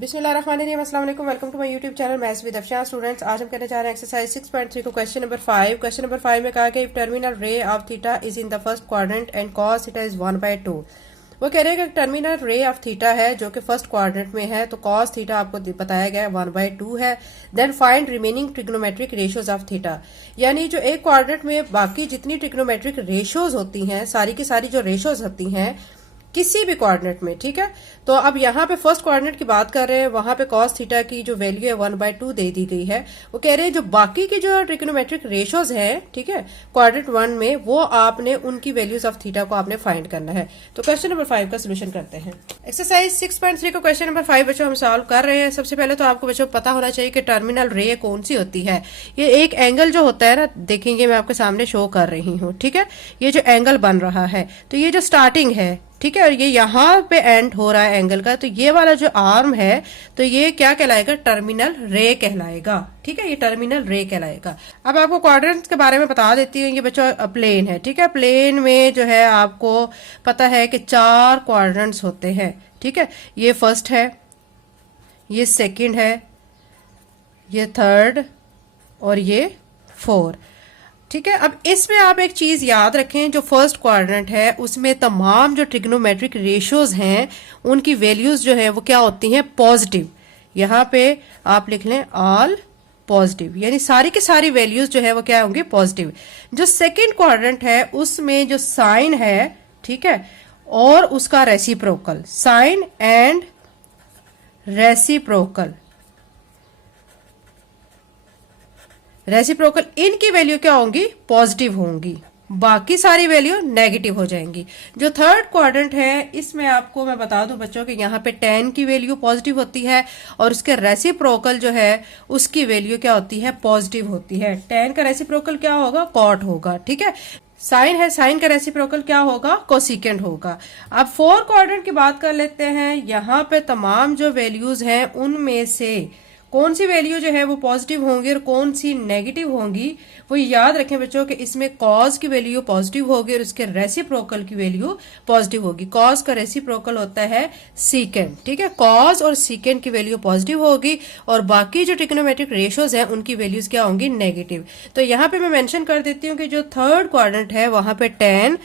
बिस्मिल्लाहिर्रहमानिर्रहीम, अस्सलाम वालेकुम। Welcome to my YouTube channel maths with Afshan. Students, आज हम करने जा रहे हैं एक्सरसाइज 6.3 को क्वेश्चन नंबर 5। क्वेश्चन नंबर 5 में कहा कि if terminal ray of theta is in the first quadrant and cos theta is 1/2। वो कह रहे हैं कि टर्मिनल रे ऑफ थीटा है जो कि फर्स्ट क्वाड्रेंट में है, तो कॉस थीटा आपको बताया गया है 1/2 है। Then find remaining trigonometric ratios of theta, यानी जो एक क्वाड्रेंट में बाकी जितनी ट्रिग्नोमेट्रिक रेशियोज होती हैं, सारी की सारी जो रेशियोज होती हैं किसी भी कोऑर्डिनेट में, ठीक है। तो अब यहाँ पे फर्स्ट कोऑर्डिनेट की बात कर रहे हैं, वहां पे कॉस थीटा की जो वैल्यू है 1/2 दे दी गई है। वो कह रहे हैं जो बाकी की जो ट्रिग्नोमेट्रिक रेशियोज है, ठीक है, कोऑर्डिनेट 1 में, वो आपने उनकी वैल्यूज ऑफ थीटा को आपने फाइंड करना है। तो क्वेश्चन नंबर 5 का सोल्यूशन करते हैं। एक्सरसाइज 6.3 को क्वेश्चन नंबर 5 बच्चों हम सॉल्व कर रहे हैं। सबसे पहले तो आपको बच्चों पता होना चाहिए कि टर्मिनल रे कौन सी होती है। ये एक एंगल जो होता है ना, देखेंगे मैं आपके सामने शो कर रही हूँ, ठीक है। ये जो एंगल बन रहा है, तो ये जो स्टार्टिंग है, ठीक है, और ये यहाँ पे एंड हो रहा है एंगल का, तो ये वाला जो आर्म है, तो ये क्या कहलाएगा? टर्मिनल रे कहलाएगा, ठीक है। ये टर्मिनल रे कहलाएगा। अब आपको क्वाड्रेंट्स के बारे में बता देती हूँ। ये बच्चों प्लेन है, ठीक है। प्लेन में जो है आपको पता है कि 4 क्वाड्रेंट्स होते हैं, ठीक है। ये फर्स्ट है, ये सेकंड है, ये थर्ड और ये 4, ठीक है। अब इसमें आप एक चीज याद रखें, जो फर्स्ट क्वाड्रेंट है उसमें तमाम जो ट्रिग्नोमेट्रिक रेशियोज हैं उनकी वैल्यूज जो है वो क्या होती हैं? पॉजिटिव। यहाँ पे आप लिख लें ऑल पॉजिटिव, यानी सारी की सारी वैल्यूज जो है वो क्या होंगी? पॉजिटिव। जो सेकंड क्वाड्रेंट है उसमें जो साइन है, ठीक है, और उसका reciprocal, sine and reciprocal, reciprocal, इनकी वैल्यू क्या होंगी? पॉजिटिव होंगी। बाकी सारी वैल्यू नेगेटिव हो जाएंगी। जो थर्ड क्वाड्रेंट है इसमें आपको मैं बता दूं बच्चों कि यहाँ पे 10 की वैल्यू पॉजिटिव होती है और उसके रेसिप्रोकल जो है उसकी वैल्यू क्या होती है? पॉजिटिव होती है। 10 का रेसिप्रोकल क्या होगा? कॉट होगा, ठीक है। साइन है, साइन का रेसिप्रोकल क्या होगा? कोसिकेंट होगा। अब 4 क्वाड्रेंट की बात कर लेते हैं। यहाँ पे तमाम जो वैल्यूज हैं उनमें से कौन सी वैल्यू जो है वो पॉजिटिव होंगी और कौन सी नेगेटिव होंगी, वो याद रखें बच्चों कि इसमें कॉस की वैल्यू पॉजिटिव होगी और उसके रेसिप्रोकल की वैल्यू पॉजिटिव होगी। कॉस का रेसिप्रोकल होता है सीकेंड, ठीक है। कॉस और सीकेंड की वैल्यू पॉजिटिव होगी और बाकी जो ट्रिग्नोमेट्रिक रेशियोज हैं उनकी वैल्यूज क्या होंगी? नेगेटिव। तो यहाँ पे मैं मेंशन कर देती हूँ कि जो थर्ड क्वाड्रेंट है वहां पे 10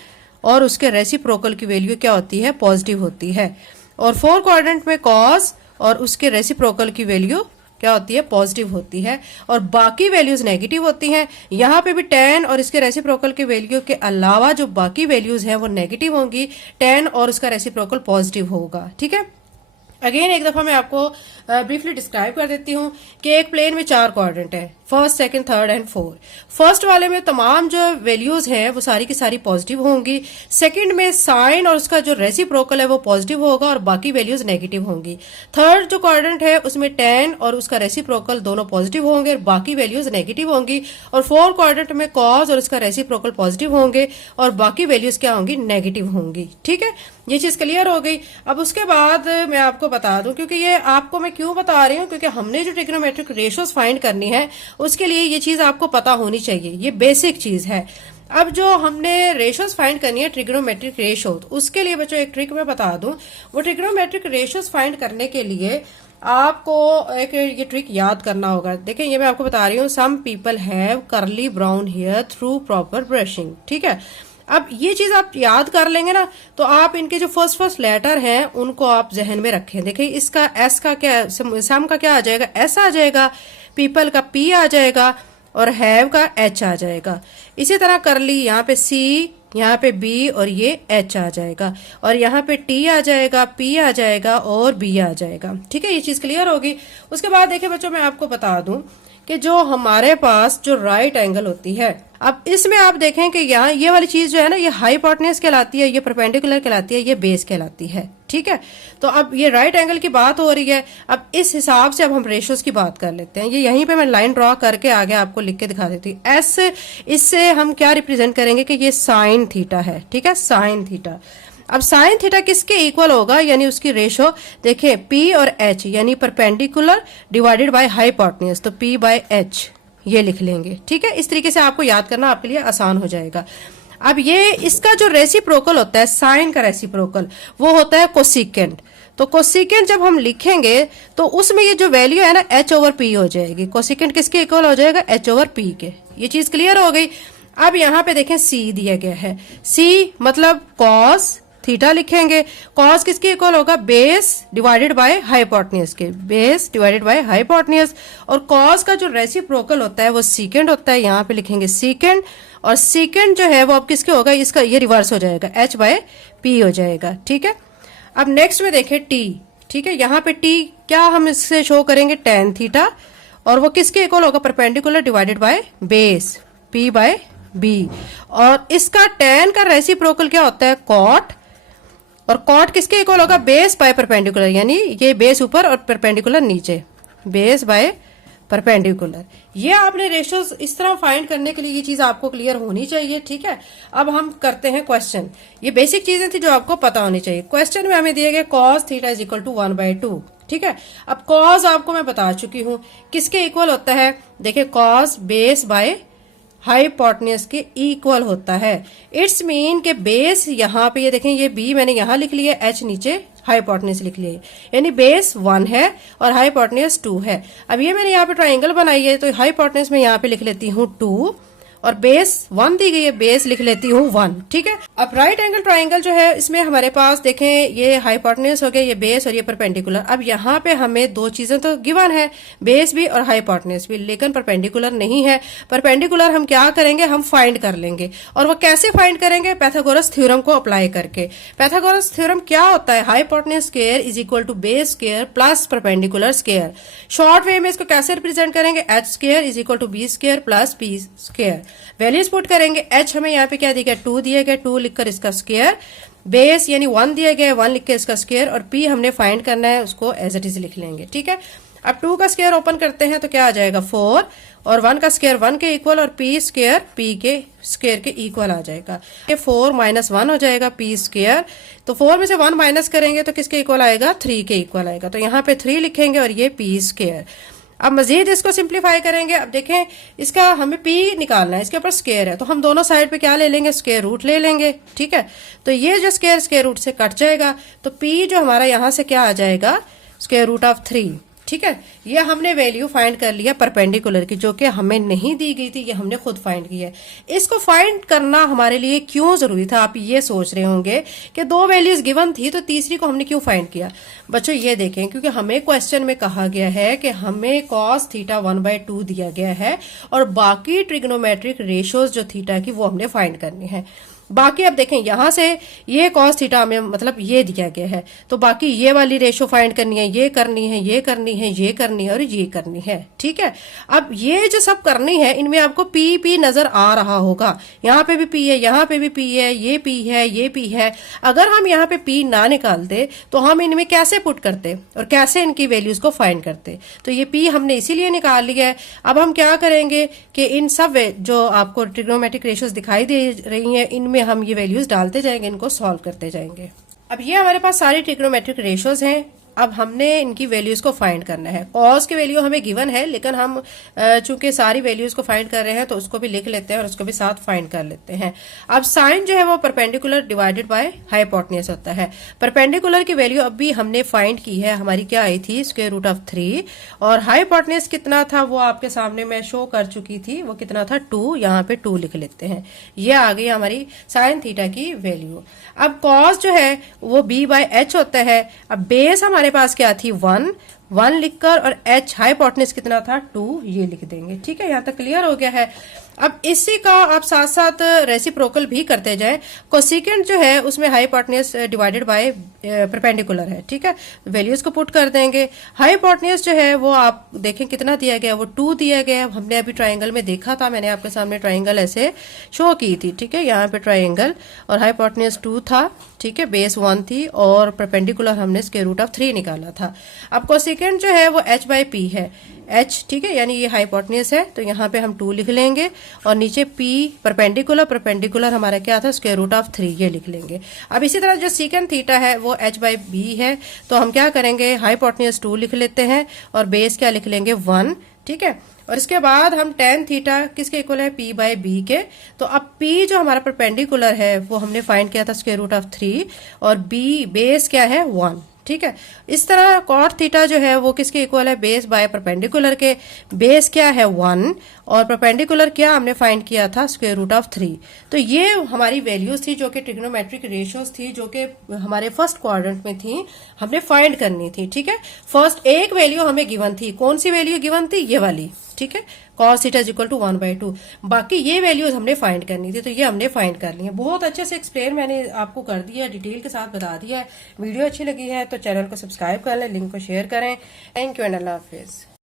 और उसके रेसिप्रोकल की वैल्यू क्या होती है? पॉजिटिव होती है। और 4 क्वाड्रेंट में कॉस और उसके रेसिप्रोकल की वैल्यू क्या होती है? पॉजिटिव होती है और बाकी वैल्यूज नेगेटिव होती हैं। यहाँ पे भी 10 और इसके रेसिप्रोकल के वैल्यू के अलावा जो बाकी वैल्यूज हैं वो नेगेटिव होंगी। 10 और उसका रेसिप्रोकल पॉजिटिव होगा, ठीक है। अगेन एक दफा मैं आपको ब्रीफली डिस्क्राइब कर देती हूँ कि एक प्लेन में 4 क्वाड्रेंट है, first, second, third and 4। First वाले में तमाम जो वैल्यूज हैं वो सारी की सारी पॉजिटिव होंगी। सेकंड में साइन और उसका जो रेसिप्रोकल है वो पॉजिटिव होगा और बाकी वैल्यूज नेगेटिव होंगी। थर्ड जो क्वाड्रेंट है उसमें 10 और उसका रेसिप्रोकल दोनों पॉजिटिव होंगे और बाकी वैल्यूज नेगेटिव होंगी। और 4 क्वाड्रेंट में कॉस और उसका रेसिप्रोकल पॉजिटिव होंगे और बाकी वैल्यूज क्या होंगी? नेगेटिव होंगी, ठीक है। ये चीज क्लियर हो गई। अब उसके बाद मैं आपको बता दूं, क्योंकि ये आपको मैं क्यों बता रही हूँ, क्योंकि हमने जो ट्रिग्नोमेट्रिक रेशियोज फाइंड करनी है उसके लिए ये चीज आपको पता होनी चाहिए। ये बेसिक चीज है। अब जो हमने रेशियोज फाइंड करनी है ट्रिग्नोमेट्रिक रेशियो, उसके लिए बच्चों एक ट्रिक मैं बता दूं। वो ट्रिग्नोमेट्रिक रेशियोज फाइंड करने के लिए आपको एक ये ट्रिक याद करना होगा। देखें, ये मैं आपको बता रही हूँ। Some people have curly brown hair through proper brushing, ठीक है। अब ये चीज आप याद कर लेंगे ना, तो आप इनके जो फर्स्ट लेटर हैं उनको आप जहन में रखें। देखिए, इसका एस का क्या, सम का क्या आ जाएगा? एस आ जाएगा। पीपल का पी आ जाएगा और हैव का एच आ जाएगा। इसी तरह करली, यहाँ पे सी, यहाँ पे बी और ये एच आ जाएगा और यहाँ पे टी आ जाएगा, पी आ जाएगा और बी आ जाएगा, ठीक है। ये चीज क्लियर होगी। उसके बाद देखिए बच्चों, मैं आपको बता दूं कि जो हमारे पास जो राइट एंगल होती है, अब इसमें आप देखें कि यहाँ ये वाली चीज जो है ना, ये हाइपोटेन्यूज कहलाती है, ये परपेंडिकुलर कहलाती है, ये बेस कहलाती है, ठीक है। तो अब ये राइट एंगल की बात हो रही है। अब इस हिसाब से अब हम रेशियोज की बात कर लेते हैं। ये यहीं पे मैं लाइन ड्रॉ करके आगे आपको लिख के दिखा देती हूँ। एस, इससे हम क्या रिप्रेजेंट करेंगे कि ये साइन थीटा है, ठीक है, साइन थीटा। अब साइन थीटा किसके इक्वल होगा? यानी उसकी रेशो देखिए, पी और एच, यानी परपेंडिकुलर डिवाइडेड बाय हाइपोटेन्यूज, तो पी बाय एच ये लिख लेंगे, ठीक है। इस तरीके से आपको याद करना आपके लिए आसान हो जाएगा। अब ये इसका जो रेसिप्रोकल होता है, साइन का रेसिप्रोकल, वो होता है कोसिकेंट। तो कोसिकेंट जब हम लिखेंगे तो उसमें ये जो वैल्यू है ना एच ओवर पी हो जाएगी। कोसिकेंट किसके इक्वल हो जाएगा? एच ओवर पी के। ये चीज क्लियर हो गई। अब यहाँ पे देखें सी दिया गया है, सी मतलब कॉस थीटा लिखेंगे। कॉस किसके इक्वल होगा? बेस डिवाइडेड बाय हाइपोटेन्यूज के, बेस डिवाइडेड बाय हाइपोटेन्यूज। और कॉस का जो रेसिप्रोकल होता है वो सीकेंड होता है, यहाँ पे लिखेंगे सीकेंड। और सीकेंड जो है वो अब किसके होगा? इसका ये रिवर्स हो जाएगा, एच बाय पी हो जाएगा। ठीक है, अब नेक्स्ट में देखें टी। ठीक है, यहाँ पे टी क्या हम इससे शो करेंगे? Tan theta. और वो किसके इक्वल होगा? Perpendicular divided by base, P by B. और इसका टेन का रेसिप्रोकल क्या होता है? कॉट। और कॉट किसके इक्वल होगा? बेस बाय परपेंडिकुलर, यानी ये बेस ऊपर और परपेंडिकुलर नीचे, बेस बाय परपेंडिकुलर। ये आपने रेशियोज इस तरह फाइंड करने के लिए ये चीज आपको क्लियर होनी चाहिए। ठीक है, अब हम करते हैं क्वेश्चन। ये बेसिक चीजें थी जो आपको पता होनी चाहिए। क्वेश्चन में हमें दिए गए cos theta is equal to 1/2। ठीक है, अब कॉस आपको मैं बता चुकी हूं किसके इक्वल होता है। देखिए कॉस बेस बाय हाइपोटेन्यूज के इक्वल होता है। इट्स मीन के बेस यहाँ पे ये देखें, ये बी मैंने यहाँ लिख लिया, एच नीचे हाइपोटेन्यूज लिख लिया, यानी बेस 1 है और हाइपोटेन्यूज 2 है। अब ये मैंने यहाँ पे ट्राइंगल बनाई है तो हाइपोटेन्यूज में यहाँ पे लिख लेती हूँ 2 और बेस 1 दी गई है, बेस लिख लेती हूँ 1। ठीक है, अब राइट एंगल ट्राइंगल जो है इसमें हमारे पास देखें ये हाइपोटेन्यूज हो गया, ये बेस और ये परपेंडिकुलर। अब यहाँ पे हमें दो चीजें तो गिवन है, बेस भी और हाइपोटेन्यूज भी, लेकिन परपेंडिकुलर नहीं है। परपेंडिकुलर हम क्या करेंगे? हम फाइंड कर लेंगे। और वो कैसे फाइंड करेंगे? पैथागोरस थ्योरम को अप्लाई करके। पैथागोरस थ्योरम क्या होता है? Hypotenuse square is equal to base square plus perpendicular square. Short way में इसको कैसे रिप्रेजेंट करेंगे? H square is equal to B square plus P square. Values put करेंगे। एच हमें यहाँ पे क्या दिया गया? 2 दिया गया, 2 लिखकर इसका स्क्वायर। बेस यानी 1 दिया गया, 1 लिख के इसका स्क्वायर। और पी हमने फाइंड करना है, उसको एज इट इज लिख लेंगे। ठीक है, अब 2 का स्क्वायर ओपन करते हैं तो क्या आ जाएगा? 4। और 1 का स्क्वायर 1 के इक्वल और पी स्क्वायर पी के स्क्वायर के इक्वल आ जाएगा। 4 माइनस 1 हो जाएगा पी स्क्वायर। तो 4 में से 1 माइनस करेंगे तो किसके इक्वल आएगा? 3 के इक्वल आएगा। तो यहाँ पे 3 लिखेंगे और ये पी स्क्वायर। अब मजीद इसको सिंप्लीफाई करेंगे। अब देखें इसका हमें पी निकालना है, इसके ऊपर स्क्वायर है तो हम दोनों साइड पे क्या ले लेंगे? स्क्वायर रूट ले लेंगे। ठीक है, तो ये जो स्क्वायर रूट से कट जाएगा तो पी जो हमारा यहां से क्या आ जाएगा? Square root of 3। ठीक है, ये हमने वैल्यू फाइंड कर लिया परपेंडिकुलर की, जो कि हमें नहीं दी गई थी, ये हमने खुद फाइंड किया है। इसको फाइंड करना हमारे लिए क्यों जरूरी था? आप ये सोच रहे होंगे कि 2 वैल्यूज गिवन थी तो तीसरी को हमने क्यों फाइंड किया? बच्चों ये देखें, क्योंकि हमें क्वेश्चन में कहा गया है कि हमें कॉस थीटा 1/2 दिया गया है और बाकी ट्रिग्नोमेट्रिक रेशियोज जो थीटा की वो हमने फाइंड करनी है। बाकी अब देखें यहां से ये कॉस थीटा हमें मतलब ये दिया गया है, तो बाकी ये वाली रेशो फाइंड करनी है, ये करनी है, ये करनी है, ये करनी है और ये करनी है। ठीक है, अब ये जो सब करनी है इनमें आपको पी पी नजर आ रहा होगा। यहाँ पे भी पी है, यहाँ पे भी पी है, ये पी है, ये पी है। अगर हम यहाँ पे पी ना निकालते तो हम इनमें कैसे पुट करते और कैसे इनकी वैल्यूज को फाइंड करते? तो ये पी हमने इसीलिए निकाल लिया है। अब हम क्या करेंगे कि इन सब जो आपको ट्रिग्नोमेट्रिक रेशियोज दिखाई दे रही हैं इनमें हम ये वैल्यूज डालते जाएंगे, इनको सॉल्व करते जाएंगे। अब ये हमारे पास सारी ट्रिग्नोमेट्रिक रेशियोज हैं। अब हमने इनकी वैल्यूज को फाइंड करना है। कॉस की वैल्यू हमें गिवन है, लेकिन हम चूंकि सारी वैल्यूज को फाइंड कर रहे हैं तो उसको भी लिख लेते हैं और उसको भी साथ फाइंड कर लेते हैं। अब साइन जो है वो परपेंडिकुलर डिवाइडेड बाय हाइपोटेन्यूज होता है। परपेंडिकुलर की वैल्यू अभी हमने फाइंड की है, हमारी क्या आई थी? Square root of 3। और हाइपोटेन्यूज कितना था वो आपके सामने मैं शो कर चुकी थी, वो कितना था? 2। यहाँ पे 2 लिख लेते हैं। ये आ गई हमारी साइन थीटा की वैल्यू। अब कॉस जो है वो b/h होता है। अब बेस हमारे पास क्या थी? 1 लिखकर और h हाइपोटेन्यूज कितना था? 2, ये लिख देंगे। ठीक है, यहां तक क्लियर हो गया है। अब इसी का आप साथ साथ रेसिप्रोकल भी करते जाएं। कोसिकेंट जो है उसमें हाइपोटेन्यूज डिवाइडेड बाय परपेंडिकुलर है। ठीक है, वैल्यूज को पुट कर देंगे। हाइपोटेन्यूज जो है वो आप देखें कितना दिया गया? वो 2 दिया गया। हमने अभी ट्राइंगल में देखा था, मैंने आपके सामने ट्राइंगल ऐसे शो की थी। ठीक है, यहाँ पे ट्राइंगल और हाइपोटेन्यूज 2 था। ठीक है, बेस 1 थी और परपेंडिकुलर हमने स्क्वायर रूट ऑफ 3 निकाला था। अब कोसिकेंट जो है वो h/p है। h ठीक है, यानी ये हाइपोटेन्यूज है तो यहाँ पे हम 2 लिख लेंगे और नीचे p परपेंडिकुलर हमारा क्या था? स्क्वायर रूट ऑफ 3, ये लिख लेंगे। अब इसी तरह जो सीकेंट थीटा है वो h/b है, तो हम क्या करेंगे? हाइपोटेन्यूज 2 लिख लेते हैं और बेस क्या लिख लेंगे? 1। ठीक है, और इसके बाद हम tan थीटा किसके इक्वल है? p/b के। तो अब p जो हमारा परपेंडिकुलर है वो हमने फाइंड किया था स्क्वायर रूट ऑफ 3 और b बेस क्या है? 1। ठीक है। इस तरह कॉट थीटा जो है वो किसके इक्वल है, बेस बाय परपेंडिकुलर के। बेस क्या है 1 और परपेंडिकुलर क्या हमने फाइंड किया था, स्क्वायर रूट ऑफ 3। तो ये हमारी वैल्यूज थी जो कि ट्रिग्नोमेट्रिक रेशियोज थी जो कि हमारे फर्स्ट क्वाड्रेंट में थी, हमने फाइंड करनी थी। ठीक है, फर्स्ट एक वैल्यू हमें गिवन थी, कौन सी वैल्यू गिवन थी, ये वाली। ठीक है, cos theta is equal to 1/2। बाकी ये वैल्यूज हमने फाइंड करनी थी, तो ये हमने फाइंड कर ली है। बहुत अच्छे से एक्सप्लेन मैंने आपको कर दिया है, डिटेल के साथ बता दिया है। वीडियो अच्छी लगी है तो चैनल को सब्सक्राइब कर लें, लिंक को शेयर करें। Thank you and Allah Hafiz.